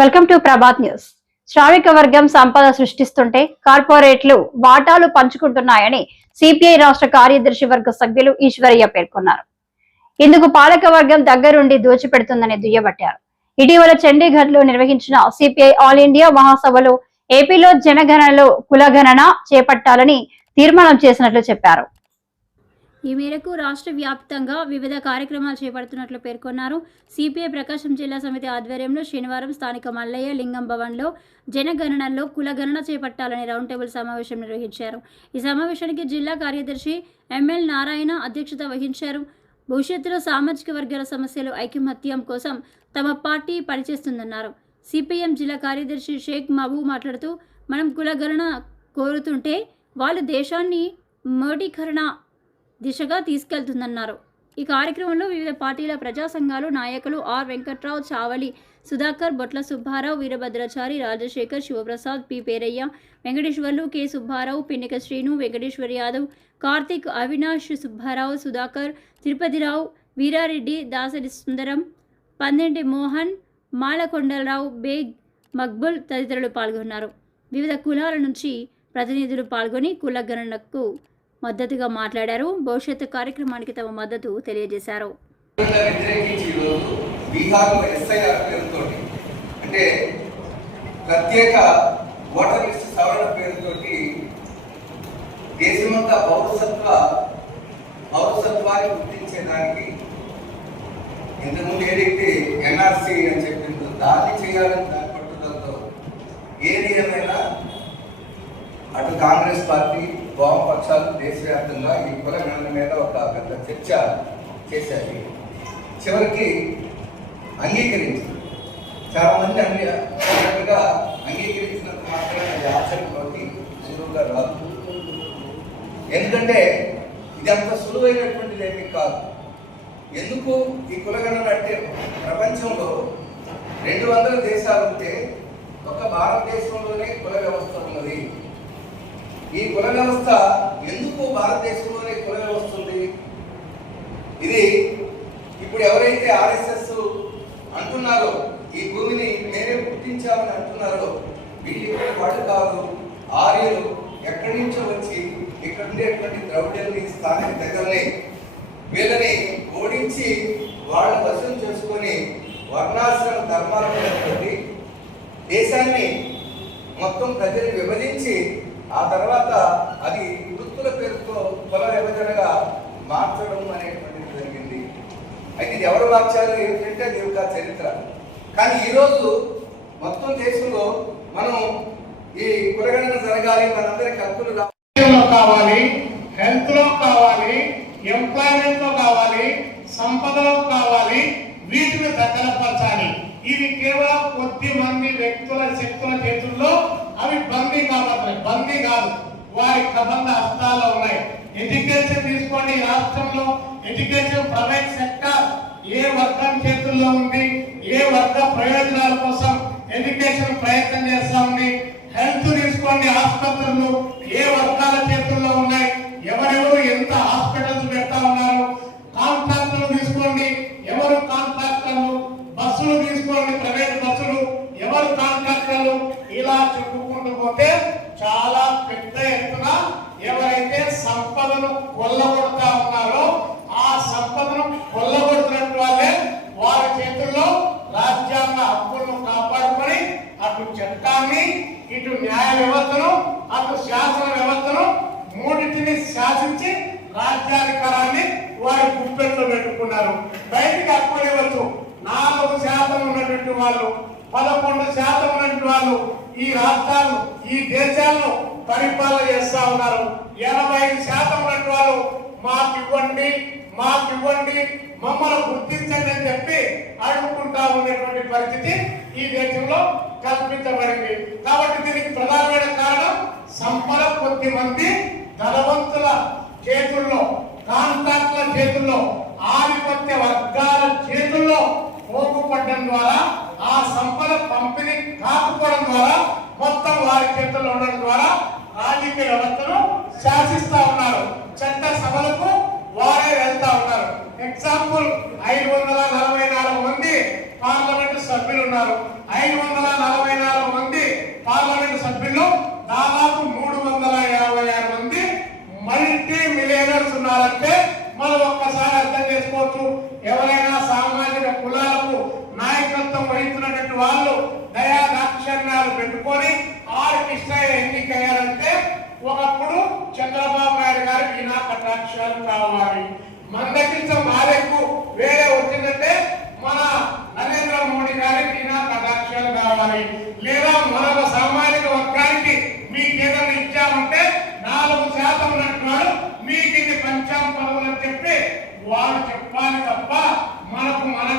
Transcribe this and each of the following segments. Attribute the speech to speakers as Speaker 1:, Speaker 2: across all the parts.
Speaker 1: Welcome to Prabhat news. శ్రామిక వర్గం సంపద సృష్టిస్తుంటే కార్పొరేట్లు వాటాలు పంచుకుంటున్నాయని సిపిఐ రాష్ట్ర కార్యదర్శి వర్గ సభ్యులు ఈశ్వరయ్య పేర్కొన్నారు. ఇందుకు పాలక వర్గం దగ్గరుండి దోచిపెడుతుందని దుయ్యబట్టారు. ఇటీవల చండీగఢ్లో నిర్వహించిన సిపిఐ ఆల్ ఇండియా మహాసభలో ఏపీలో జనగణనలో కులగణన చేపట్టాలని తీర్మానం చేసినట్లు చెప్పారు. ఈ మేరకు రాష్ట్ర వ్యాప్తంగా వివిధ కార్యక్రమాలు చేపడుతున్నట్లు పేర్కొన్నారు. సిపిఐ ప్రకాశం జిల్లా సమితి ఆధ్వర్యంలో శనివారం స్థానిక మల్లయ్య లింగం భవన్లో జనగణనలో కులగణన చేపట్టాలని రౌండ్ టేబుల్ సమావేశం నిర్వహించారు. ఈ సమావేశానికి జిల్లా కార్యదర్శి ఎంఎల్ నారాయణ అధ్యక్షత వహించారు. భవిష్యత్తులో సామాజిక వర్గాల సమస్యలు ఐకమత్యం కోసం తమ పార్టీ పనిచేస్తుందన్నారు. సిపిఎం జిల్లా కార్యదర్శి షేక్ మహబూబ్ మాట్లాడుతూ మనం కులగణన కోరుతుంటే వాళ్ళు దేశాన్ని మోడీకరణ దిశగా తీసుకెళ్తుందన్నారు. ఈ కార్యక్రమంలో వివిధ పార్టీల ప్రజా సంఘాలు నాయకులు R Venkatrao Chavali Sudhakar Botla Subbarao Veerabhadrachari Rajasekhar Sivaprasad P Perayya Venkateswarlu K Subbarao Pinnika Srinu Venkateshwar Yadav Karthik Avinash Subbarao Sudhakar Tirupatirao Veerareddy Dasari Sundaram Pandenti Mohan Malakondalarao Baig Maqbool తదితరులు పాల్గొన్నారు. వివిధ కులాల నుంచి ప్రతినిధులు పాల్గొని కుల గణనకు మద్దతుగా మాట్లాడారు. భవిష్యత్తు కార్యక్రమానికి తమ మద్దతు తెలియజేశారు.
Speaker 2: అంటే ప్రత్యేక ఓటర్ లిస్ట్ సవరణ పేరుతోటి దేశమంతా పౌరసత్వ పౌరసత్వాన్ని గుర్తించేదానికి ఇంతకుముందు ఏదైతే ఎన్ఆర్సీ అని చెప్పిందో దాన్ని చేయాలని దాని పట్టుదలతో ఏది ఏమైనా అటు కాంగ్రెస్ పార్టీ వామపక్షాలు దేశవ్యాప్తంగా ఈ కుల గణన మీద ఒక పెద్ద చర్చ చేశారు. చివరికి అంగీకరించింది చాలామంది అంగీ అన్నట్టుగా అంగీకరించినంత మాత్రమే అది ఆచరణలోకి సులువుగా రాదు. ఎందుకంటే ఇది అంత సులువైనటువంటిది ఏమీ కాదు. ఎందుకు ఈ కులగణన అంటే ప్రపంచంలో రెండు వందల దేశాలు ఉంటే ఒక భారతదేశంలోనే కుల వ్యవస్థ ఉన్నది. ఈ కుల వ్యవస్థ ఎందుకు భారతదేశంలోనే కుల వ్యవస్థ ఉంది? ఇది ఇప్పుడు ఎవరైతే ఆర్ఎస్ఎస్ అంటున్నారో ఈ భూమిని మేమే గుర్తించామని అంటున్నారో వీళ్ళు వాళ్ళు కాదు ఆర్యలు ఎక్కడి నుంచో వచ్చి ఇక్కడ ఉండేటువంటి ద్రవిడల్ని స్థానిక దగ్గరని వీళ్ళని ఓడించి వాళ్ళు వశం చేసుకొని వర్ణాశ్రమ ధర్మాల దేశాన్ని మొత్తం ప్రజలు విభజించి ఆ తర్వాత అది వృత్తుల పేరుతో కుల విభజనగా మార్చడం అనేటువంటిది జరిగింది. అయితే ఇది ఎవరు మార్చారు? ఏమిటంటే అది ఒక చరిత్ర? కానీ ఈరోజు మొత్తం దేశంలో మనం ఈ కులగణన జరగాలి మనందరికి హక్కులు
Speaker 3: కావాలి హెల్త్లో కావాలి ఎంప్లాయ్మెంట్లో కావాలి సంపదలో కావాలి వీటిని దగ్గరపరచాలి. ఇది కేవలం కొద్ది మంది వ్యక్తుల శక్తుల చేతుల్లో అవి బందీ కాబట్టి బందీ కాదు వారి కబంధ హస్తాల్లో ఉన్నాయి. ఎడ్యుకేషన్ తీసుకోండి రాష్ట్రంలో. ఎడ్యుకేషన్ ప్రైవేట్ సెక్టర్ ఏ వర్గం చేతుల్లో ఉంది? ఏ వర్గ ప్రయోజనాల కోసం ఎడ్యుకేషన్ ప్రయత్నం చేస్తా ఉంది? హెల్త్ తీసుకోండి ఆసుపత్రులు ఏ వర్గాల చేతుల్లో ఉన్నాయి? ఎవరెవరు ఎంత హాస్పిటల్స్ పెడతా ఉన్నారు కాంట్రాక్టులు తీసుకోండి ఎవరు కాంట్రాక్టర్లు బస్సులు తీసుకోండి ప్రైవేట్ బస్సులు ఎవరు కాంట్రాక్టర్లు ఇలా చెప్పుకుంటూ పోతే చాలా పెద్ద ఎత్తున ఎవరైతే సంపదను కొల్లగొడతా ఉన్నారో ఆ సంపదను కొల్లగొడుతున్నట్టు వాళ్ళే వారి చేతుల్లో రాజ్యాంగ హక్కులను కాపాడుకొని అటు చట్టాన్ని ఇటు న్యాయ వ్యవస్థను అటు శాసన వ్యవస్థను మూడింటిని శాసించి రాజ్యాధికారాన్ని వారి గుప్పెట్లో పెట్టుకున్నారు. బయటికి అప్పుడేవచ్చు నాలుగు శాతం ఉన్నటువంటి వాళ్ళు పదకొండు శాతం ఉన్నటువంటి వాళ్ళు ఈ రాష్ట్రాలు ఈ దేశాలను పరిపాలన చేస్తా ఉన్నారు. ఎనభై ఐదు శాతం ఉన్నటువంటి వాళ్ళు మాకు ఇవ్వండి మాకు ఇవ్వండి మమ్మల్ని గుర్తించండి అని చెప్పి అడుగుకుంటా ఉన్నటువంటి పరిస్థితి ఈ దేశంలో కల్పించబడింది. కాబట్టి దీనికి ప్రధానమైన కారణం సంపద కొద్ది మంది ధనవంతుల చేతుల్లో కాంట్రాక్టుల చేతుల్లో ఆధిపత్య వర్గాల చేతుల్లో పోగుపడడం ద్వారా ఆ సంపద పంపిణీ కాకపోవడం ద్వారా మొత్తం వారి చేతుల్లో ఉండడం ద్వారా రాజకీయ వ్యవస్థను శాసిస్తా ఉన్నారు. చట్ట సభలకు వారే వెళ్తా ఉన్నారు. ఎగ్జాంపుల్ ఐదు వందల నలభై నాలుగు మంది పార్లమెంట్ సభ్యులు ఉన్నారు. ఐదు వందల నలభై నాలుగు మంది పార్లమెంట్ సభ్యులు దాదాపు మూడు వందల యాభై ఆరు మంది మల్టీ మిలియనర్స్ ఉన్నారంటే మనం ఒక్కసారి అర్థం చేసుకోవచ్చు ఎవరైనా సామాజిక కులాలకు నాయకత్వం వహించినటువంటి వాళ్ళు దయా దాక్షణ్యాలు పెట్టుకొని ఆరికి కృష్ణయ్య ఎన్నికయ్యారంటే ఒకప్పుడు చంద్రబాబు నాయుడు గారికి నా కటాక్షాలు కావాలి. మందకించ మారెక్కు వేరే వచ్చిందంటే మన నరేంద్ర మోడీ గారికి నా కటాక్షాలు కావాలి. లేదా మరొక సామాజిక వర్గానికి మీకు ఏదైనా ఇచ్చామంటే నాలుగు శాతం ఉన్నట్టున్నాడు మీకు ఇది పంచాం పదవులు అని చెప్పి వాడు చెప్పాలి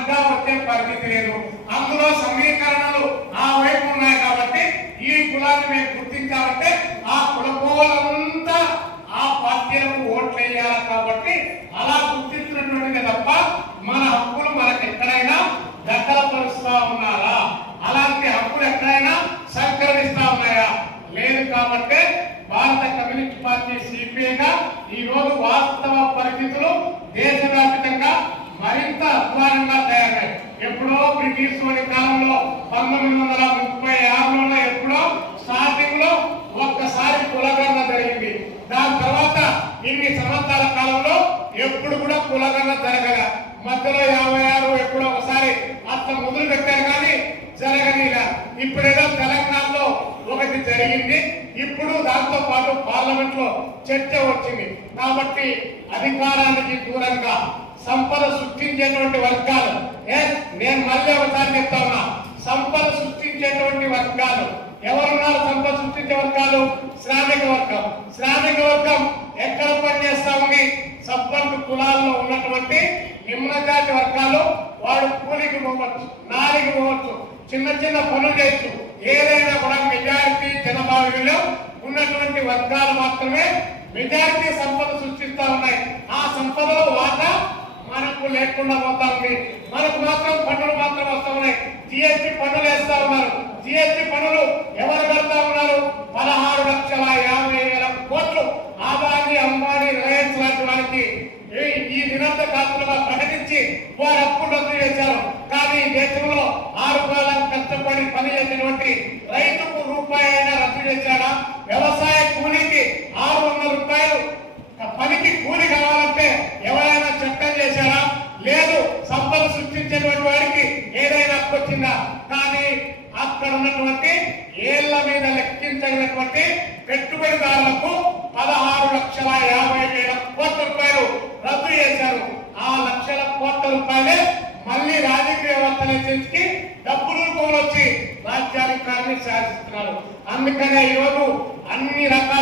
Speaker 3: మనకు వచ్చే పరిస్థితి లేదు అందులో సమీకరణలు ఆ వైపు ఉన్నాయి కాబట్టి ఈ కులాన్ని మేము గుర్తించాలంటే ఆ కులపోలంతా ఆ పార్టీలకు ఓట్లు వేయాలి కాబట్టి అలా గుర్తించినటువంటిది తప్ప మన హక్కులు మనకు ఎక్కడైనా దక్కలపరుస్తా ఉన్నారా? అలాంటి హక్కులు ఎక్కడైనా సంక్రమిస్తా ఉన్నాయా? లేదు కాబట్టి భారత కమ్యూనిస్ట్ పార్టీ సిపిఐగా ఈ రోజు వాస్తవ పరిస్థితులు దేశవ్యాప్తంగా మరింత అధ్వానంగా తయారయ్యాయి ఎప్పుడో బ్రిటిష్ వారి కాలంలో పంతొమ్మిది వందల ముప్పై ఆరులో ఎప్పుడో స్టార్టింగ్లో ఒక్కసారి కులగన్న జరిగింది. దాని తర్వాత ఇన్ని సంవత్సరాల కాలంలో ఎప్పుడు కూడా కులగన్న జరగల. మధ్యలో యాభై ఆరు ఎప్పుడో ఒకసారి అట్లా మొదలు పెట్టారు కానీ జరగనిలా. ఇప్పుడేదో తెలంగాణలో ఒకటి జరిగింది. ఇప్పుడు దాంతో పాటు పార్లమెంట్లో చర్చ వచ్చింది. కాబట్టి అధికారానికి దూరంగా సంపద సృష్టించేటువంటి వర్గాలు. ఏ? నేను మళ్ళీ ఒకసారి చెప్తా ఉన్నా. సంపద సృష్టించేటువంటి వర్గాలు. ఎవరున్నారు సంపద సృష్టించే వర్గాలు? శ్రామిక వర్గం. శ్రామిక వర్గం ఎక్కడ పనిచేస్తా ఉంది సబ్బంటు కులాల్లో ఉన్నటువంటి నిమ్నజాతి వర్గాలు వాడు కూలికి పోవచ్చు నాలికి పోవచ్చు చిన్న చిన్న పనులు చేయొచ్చు. ఏదైనా కూడా మెజారిటీ జనభావిలో ఉన్నటువంటి వర్గాలు మాత్రమే మెజారిటీ సంపద సృష్టిస్తా ఉన్నాయి. ఆ సంపదలో వాటా మనకు లేకుండా పోతా ఉంది మనకు మాత్రం పన్నులు మాత్రం వస్తా ఉన్నాయి. జిఎస్టి పన్నులు వేస్తా ఉన్నారు. జిఎస్టి పన్నులు ఎవరు కడతా ఉన్నారు? పదహారు లక్షల యాభై వేల కోట్లు ఆదాని అంబానీ రిలయన్స్ లాంటి వారికి. ఈ- ఈ దినంత ప్రకటించి వారు అప్పులు రద్దు చేశారు. కానీ దేశంలో ఆరు కాలం కష్టపడి పని చేసినటువంటి రైతుకు రూపాయి అయినా రద్దు చేశాడా? వ్యవసాయ కూలీకి ఆరు వందల రూపాయలు పనికి కూలి కావాలంటే ఎవరైనా చట్టం చేశారా లేదు సంపద వాడికి ఏదైనా అప్పొచ్చిందా వచ్చిందా? కానీ అక్కడ ఉన్నటువంటి ఏళ్ళ మీద లెక్కించగినటువంటి పెట్టుబడిదారులకు పదహారు లక్షల యాభై వేల కోట్ల రూపాయలు రద్దు చేశారు. ఆ లక్షల కోట్ల రూపాయలే మళ్ళీ రాజకీయ వర్తన చేసి డబ్బులు వచ్చి రాజ్యాధికారాన్ని శాసిస్తున్నారు. అందుకనే ఈరోజు అన్ని రకాల